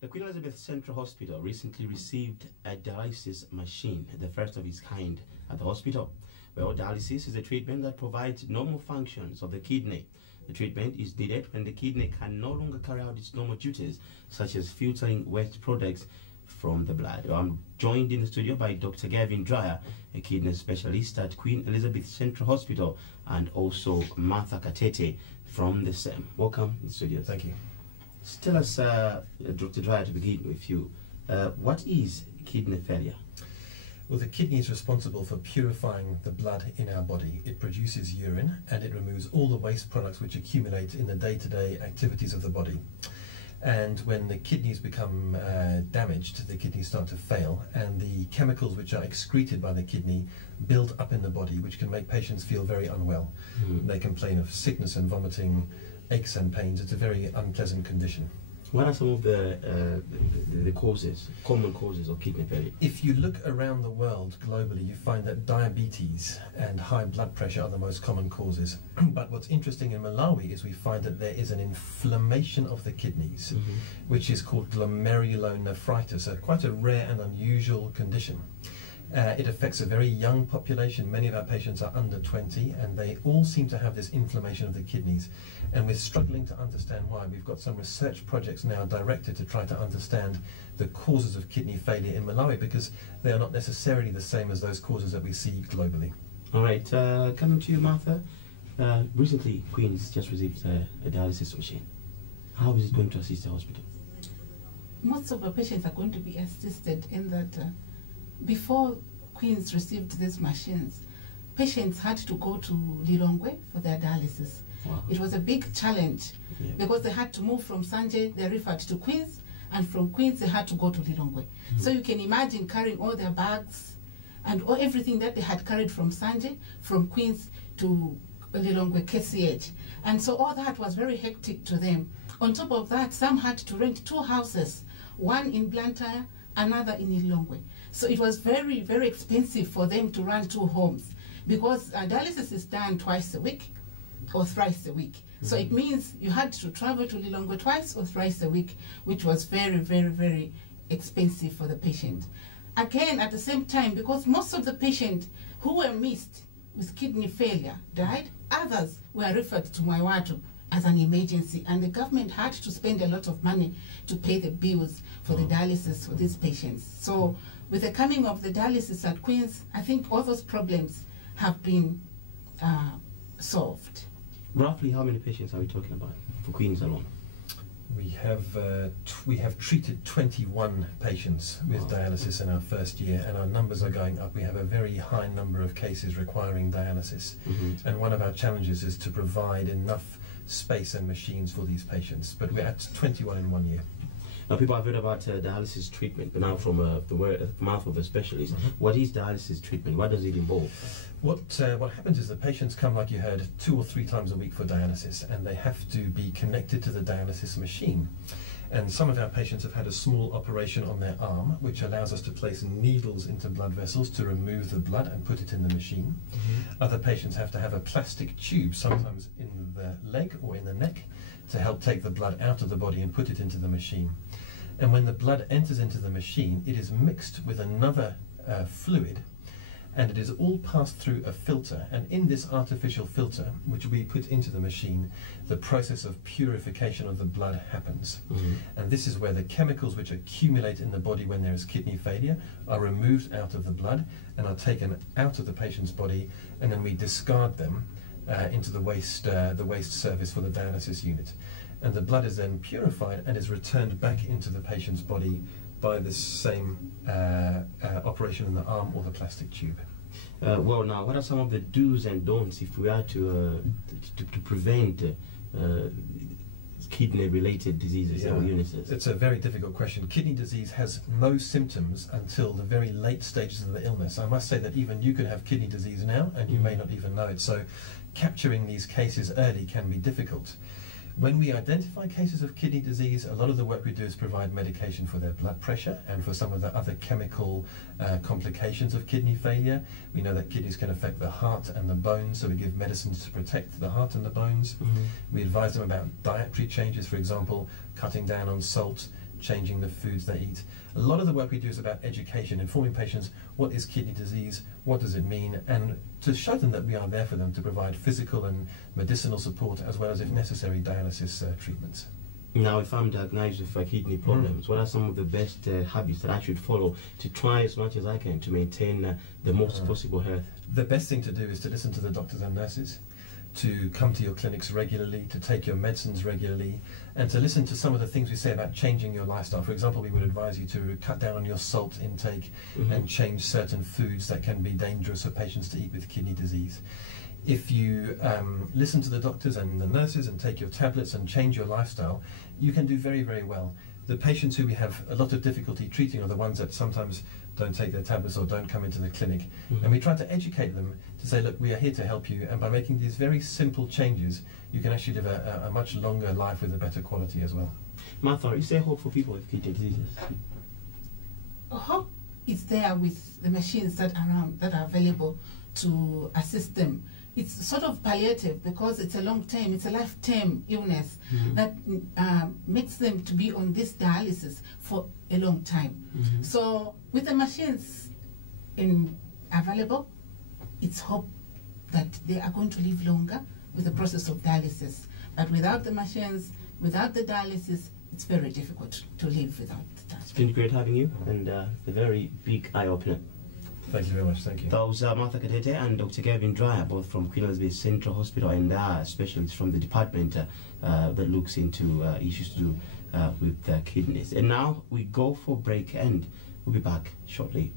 The Queen Elizabeth Central Hospital recently received a dialysis machine, the first of its kind at the hospital. Well, dialysis is a treatment that provides normal functions of the kidney. The treatment is needed when the kidney can no longer carry out its normal duties, such as filtering waste products from the blood. I'm joined in the studio by Dr. Gavin Dreyer, a kidney specialist at Queen Elizabeth Central Hospital, and also Martha Katete from the SEM. Welcome in the studio. Thank you. Tell us, Dr. Dreyer, to begin with you, what is kidney failure? Well, the kidney is responsible for purifying the blood in our body. It produces urine and it removes all the waste products which accumulate in the day-to-day activities of the body. And when the kidneys become damaged, the kidneys start to fail, and the chemicals which are excreted by the kidney build up in the body, which can make patients feel very unwell. They complain of sickness and vomiting, aches and pains. It's a very unpleasant condition. What are some of the causes, common causes of kidney failure? If you look around the world globally, you find that diabetes and high blood pressure are the most common causes. But what's interesting in Malawi is we find that there is an inflammation of the kidneys, which is called glomerulonephritis, quite a rare and unusual condition. It affects a very young population. Many of our patients are under 20, and they all seem to have this inflammation of the kidneys. And we're struggling to understand why. We've got some research projects now directed to try to understand the causes of kidney failure in Malawi, because they are not necessarily the same as those causes that we see globally. All right, coming to you, Martha. Recently, Queen's just received a dialysis machine. How is it going to assist the hospital? Most of our patients are going to be assisted in that before Queen's received these machines, patients had to go to Lilongwe for their dialysis. Wow. It was a big challenge because they had to move from Sanje, they referred to Queen's, and from Queen's they had to go to Lilongwe. So you can imagine carrying all their bags and everything that they had carried from Sanje, from Queen's to Lilongwe KCH. And so all that was very hectic to them. On top of that, some had to rent 2 houses, one in Blantyre, another in Lilongwe. So it was very, very expensive for them to run 2 homes, because dialysis is done twice a week or thrice a week. So it means you had to travel to Lilongwe twice or thrice a week, which was very, very, very expensive for the patient. Again, at the same time, because most of the patients who were missed with kidney failure died, others were referred to Maiwatu as an emergency, and the government had to spend a lot of money to pay the bills for the dialysis for these patients. So with the coming of the dialysis at Queen's, I think all those problems have been solved. Roughly how many patients are we talking about for Queen's alone? We have treated 21 patients with dialysis in our first year, and our numbers are going up. We have a very high number of cases requiring dialysis, and one of our challenges is to provide enough space and machines for these patients. But we're at 21 in 1 year. Now, people have heard about dialysis treatment, but now from the mouth of a specialist. What is dialysis treatment? What does it involve? What happens is the patients come, like you heard, 2 or 3 times a week for dialysis, and they have to be connected to the dialysis machine. And some of our patients have had a small operation on their arm, which allows us to place needles into blood vessels to remove the blood and put it in the machine. Other patients have to have a plastic tube, sometimes in the leg or in the neck, to help take the blood out of the body and put it into the machine. And when the blood enters into the machine, it is mixed with another fluid, and it is all passed through a filter. And in this artificial filter, which we put into the machine, the process of purification of the blood happens. And this is where the chemicals which accumulate in the body when there is kidney failure are removed out of the blood and are taken out of the patient's body, and then we discard them into the waste service for the dialysis unit. And the blood is then purified and is returned back into the patient's body by this same operation in the arm or the plastic tube. Well, now, what are some of the do's and don'ts if we are to prevent kidney-related diseases or illnesses? It's a very difficult question. Kidney disease has no symptoms until the very late stages of the illness. I must say that even you could have kidney disease now and you may not even know it. So capturing these cases early can be difficult. When we identify cases of kidney disease, a lot of the work we do is provide medication for their blood pressure and for some of the other chemical complications of kidney failure. We know that kidneys can affect the heart and the bones, so we give medicines to protect the heart and the bones. We advise them about dietary changes, for example, cutting down on salt, changing the foods they eat. A lot of the work we do is about education, informing patients what is kidney disease, what does it mean, and to show them that we are there for them to provide physical and medicinal support as well as, if necessary, dialysis treatments. Now, if I'm diagnosed with kidney problems, what are some of the best habits that I should follow to try as much as I can to maintain the most possible health? The best thing to do is to listen to the doctors and nurses, to come to your clinics regularly, to take your medicines regularly, and to listen to some of the things we say about changing your lifestyle. For example, we would advise you to cut down on your salt intake and change certain foods that can be dangerous for patients to eat with kidney disease. If you listen to the doctors and the nurses and take your tablets and change your lifestyle, you can do very, very well. The patients who we have a lot of difficulty treating are the ones that sometimes don't take their tablets or don't come into the clinic. And we try to educate them to say, look, we are here to help you, and by making these very simple changes, you can actually live a much longer life with a better quality as well. Martha, is there hope for people with kidney diseases? Hope is there with the machines that are available to assist them. It's sort of palliative because it's a long-term, it's a lifetime illness that makes them to be on this dialysis for a long time. So with the machines available, it's hope that they are going to live longer with the process of dialysis. But without the machines, without the dialysis, it's very difficult to live without that. It's been great having you, and a very big eye-opener. Thank you very much, thank you. That was Martha Katete and Dr. Gavin Dreyer, both from Queen Elizabeth Central Hospital and specialists from the department that looks into issues to do with kidneys. And now we go for break, and we'll be back shortly.